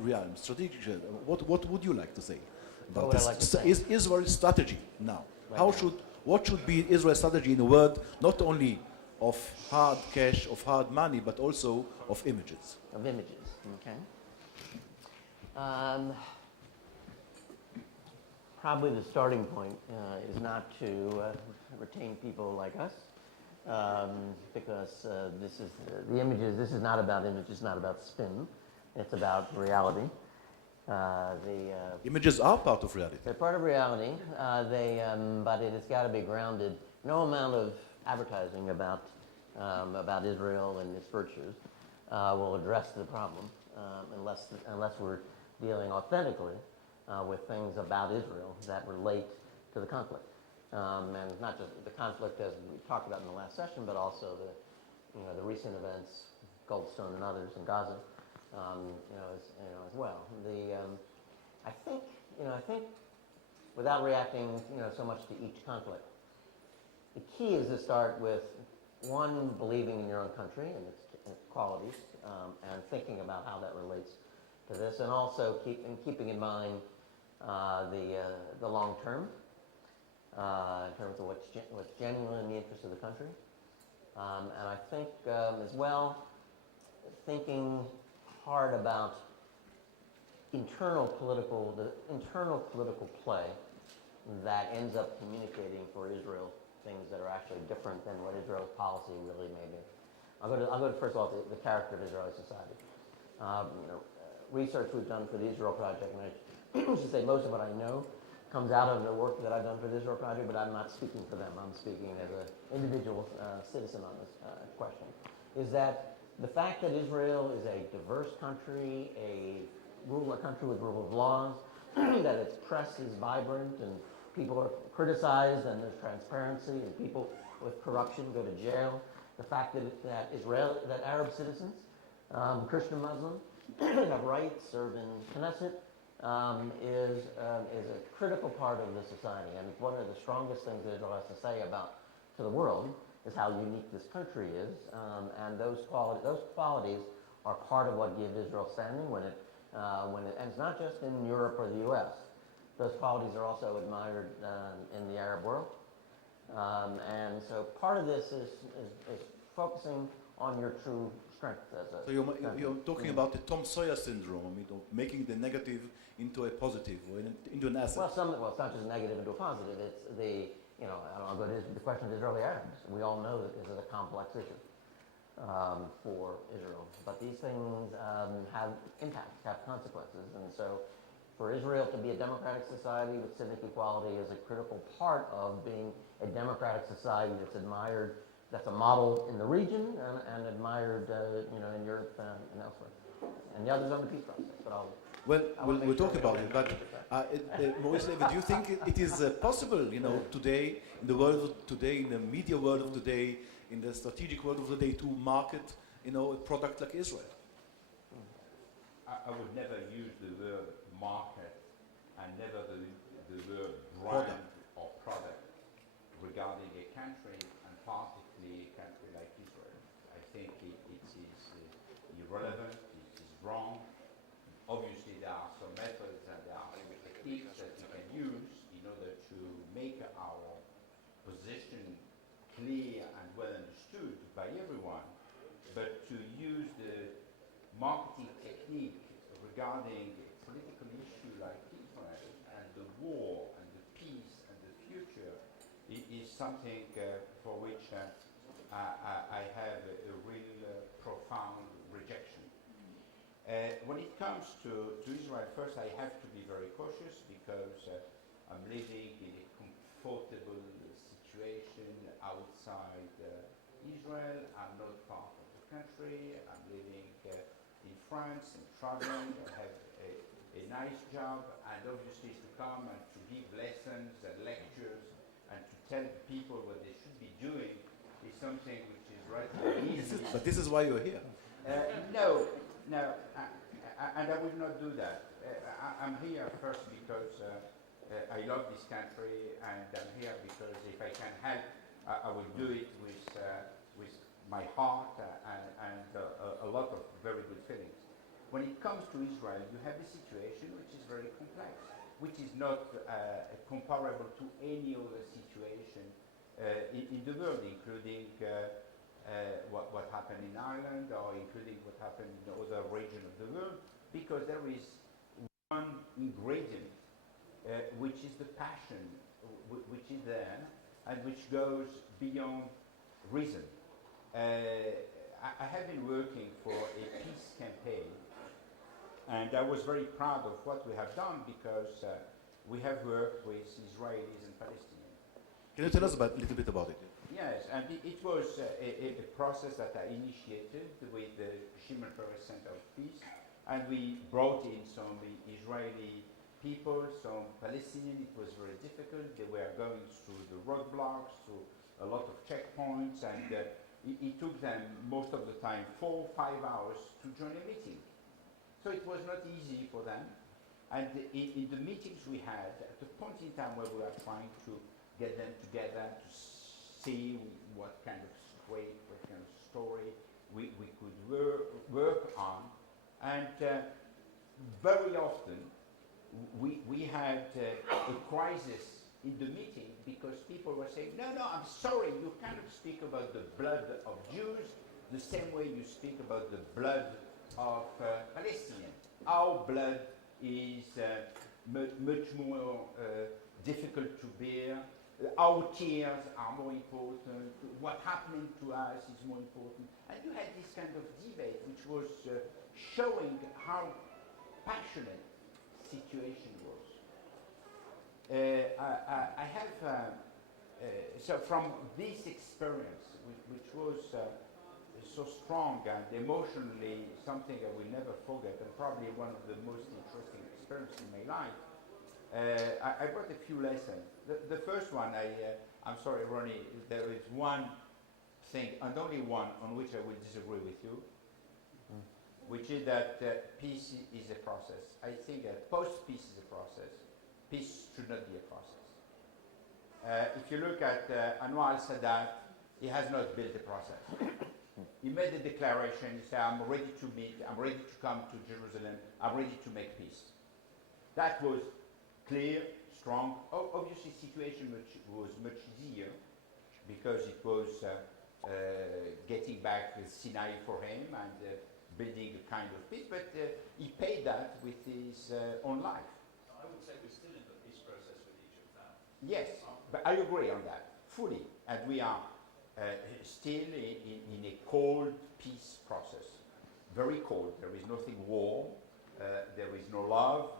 realm, strategic. What would you like to say about What would this? I like to say? Is Israel's strategy now? Right. What should be Israel's strategy in a world not only of hard cash, of hard money, but also of images? Of images, okay. Probably the starting point is not to retain people like us, because this is the images. This is not about images, not about spin. It's about reality. Images are part of reality. They're part of reality. But it has got to be grounded. No amount of advertising about Israel and its virtues will address the problem unless we're dealing authentically with things about Israel that relate to the conflict, and not just the conflict as we talked about in the last session, but also the recent events, Goldstone and others in Gaza, as well. I think without reacting so much to each conflict, the key is to start with one, believing in your own country and its qualities, and thinking about how that relates to this, and also keeping in mind the long term in terms of what's genuinely in the interest of the country, and I think as well thinking hard about the internal political play that ends up communicating for Israel things that are actually different than what Israel's policy really may be. I'll go to first of all the character of Israeli society. Research we've done for the Israel Project, and I should say most of what I know comes out of the work that I've done for the Israel Project, but I'm not speaking for them. I'm speaking as an individual citizen on this question, is that the fact that Israel is a diverse country, a country with rule of laws, that its press is vibrant and people are criticized and there's transparency and people with corruption go to jail, the fact that Arab citizens, Christian Muslims, have rights, serve in Knesset, is a critical part of the society, and one of the strongest things that Israel has to say to the world is how unique this country is, and those qualities are part of what give Israel standing and it's not just in Europe or the U.S. Those qualities are also admired in the Arab world, and so part of this is focusing on your true strength as a. So you're talking about the Tom Sawyer syndrome, of making the negative into a positive or into an asset. Well, it's not just negative into a positive. It's I'll go to the question of Israeli Arabs. We all know that this is a complex issue for Israel, but these things have impacts, have consequences, and so for Israel to be a democratic society with civic equality is a critical part of being a democratic society that's admired, that's a model in the region and admired in Europe and elsewhere. And the others on the peace process, but we'll talk about it, but Maurice Levy, do you think it is possible, today, in the world of today, in the media world of today, in the strategic world of today, to market, a product like Israel? I would never use the word market and never the word brand or product regarding a country, and particularly a country like Israel. I think it is irrelevant, it is wrong. Obviously, there are some methods and there are techniques that we can use in order to make our position clear and well understood by everyone, but to use the marketing technique regarding a political issue like Israel and the war and the peace and the future is something for which I have a real profound rejection. When it comes to Israel, first I have to be very cautious because I'm living in a comfortable situation outside Israel. I'm not part of the country. I'm living in France and traveling. I have a nice job, and obviously to come and to give lessons and lectures and to tell people what they should be doing is something which is relatively easy. But this is why you're here. No, and I will not do that. I'm here first because I love this country, and I'm here because if I can help, I will do it with my heart and a lot of very good feelings. when it comes to Israel, you have a situation which is very complex, which is not comparable to any other situation in the world, including what happened in Ireland or including what happened in other regions of the world, because there is one ingredient which is the passion which is there and which goes beyond reason. I have been working for a peace campaign, and I was very proud of what we have done because we have worked with Israelis and Palestinians. Can you tell us a little bit about it? Yes, and it was a process that I initiated with the Shimon Peres Center of Peace, and we brought in some Israeli people, some Palestinians. It was very difficult. They were going through the roadblocks, through a lot of checkpoints, and it took them most of the time 4 or 5 hours to join a meeting. So it was not easy for them. And in the meetings we had, at the point in time where we were trying to get them together to see what kind of script, what kind of story we could work on. And very often we had a crisis in the meeting because people were saying, no, I'm sorry, you cannot speak about the blood of Jews the same way you speak about the blood of Palestinians. Our blood is much more difficult to bear. Our tears are more important. What happened to us is more important. And you had this kind of debate which was showing how passionate situation was. I have, so from this experience, which was so strong and emotionally something I will never forget, and probably one of the most interesting experiences in my life, I brought a few lessons. The first one, I'm sorry, Ronnie, there is one thing, and only one, on which I will disagree with you, which is that peace is a process. I think that post-peace is a process. Peace should not be a process. If you look at Anwar al-Sadat, he has not built a process. He made a declaration, he said, I'm ready to meet, I'm ready to come to Jerusalem, I'm ready to make peace. That was clear, strong. Obviously, situation which was much easier because it was getting back the Sinai for him and building a kind of peace, but he paid that with his own life. I would say we're still in the peace process with Egypt now. Yes, but I agree on that, fully. And we are still in a cold peace process. Very cold. There is nothing warm. There is no love.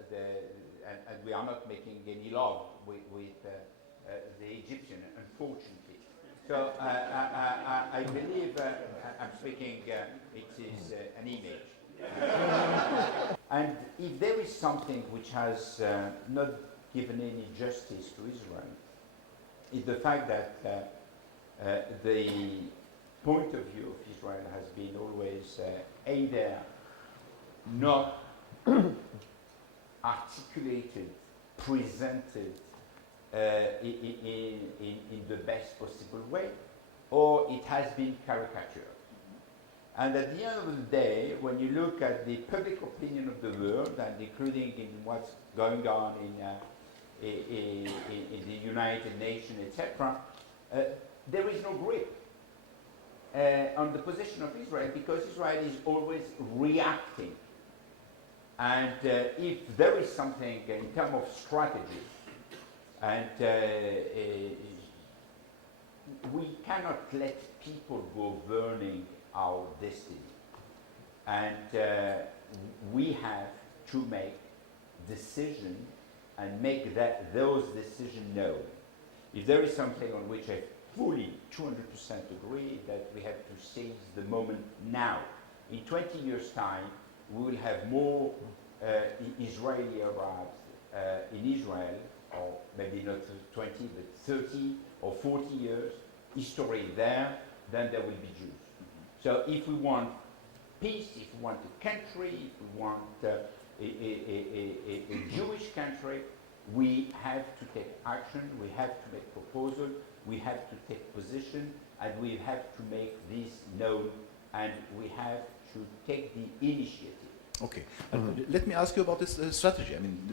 And we are not making any love with the Egyptian, unfortunately. So I believe, I'm speaking, it is an image. And if there is something which has not given any justice to Israel, is the fact that the point of view of Israel has been always either not articulated, presented in the best possible way, or it has been caricatured. And at the end of the day, when you look at the public opinion of the world, and including in what's going on in the United Nations, etc., there is no grip on the position of Israel because Israel is always reacting. And if there is something in terms of strategy, and we cannot let people go burning our destiny. And we have to make decisions and make those decisions known. If there is something on which I fully 200% agree, that we have to seize the moment now. In 20 years' time, we will have more Israeli Arabs in Israel, or maybe not 20, but 30 or 40 years, history there, than there will be Jews. So if we want peace, if we want a country, if we want a Jewish country, we have to take action, we have to make proposals, we have to take position, and we have to make this known, and we have to take the initiative. Okay. Let me ask you about this strategy. I mean,